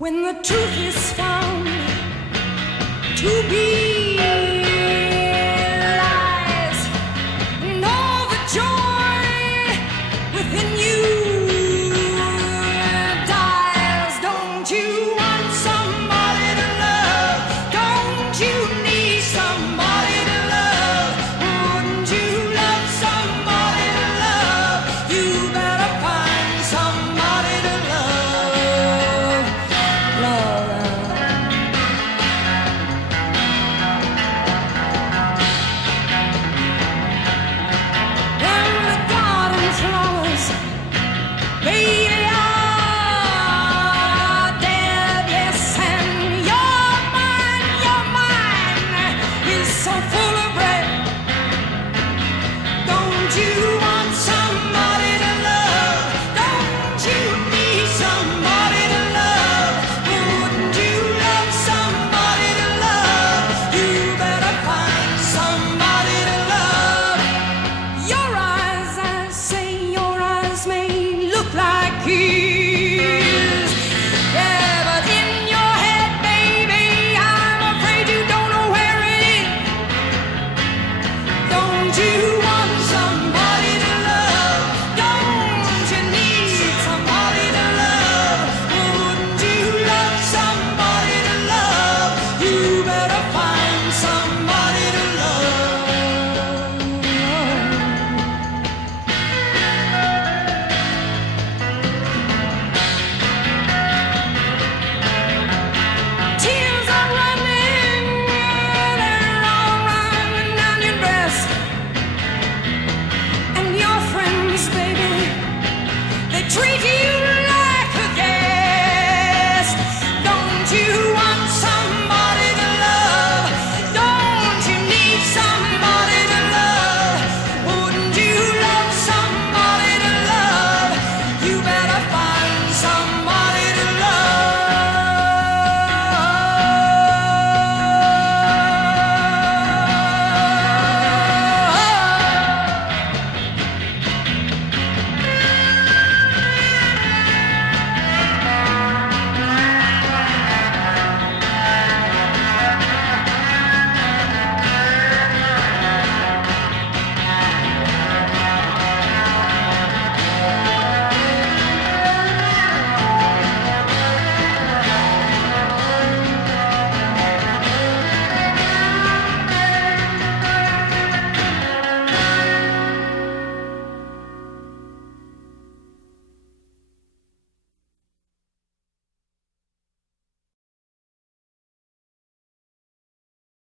When the truth is found to be lies, and all the joy within you dies. Don't you want somebody to love? Don't you need somebody to love? Wouldn't you love somebody to love? You better find somebody to love. When the garden flowers, baby, are dead, yes, and your mind is so full of red. Don't you want somebody to love? Don't you need somebody to love? Wouldn't you love somebody to love? You better find somebody to love. Your eyes, I say, your eyes may look like he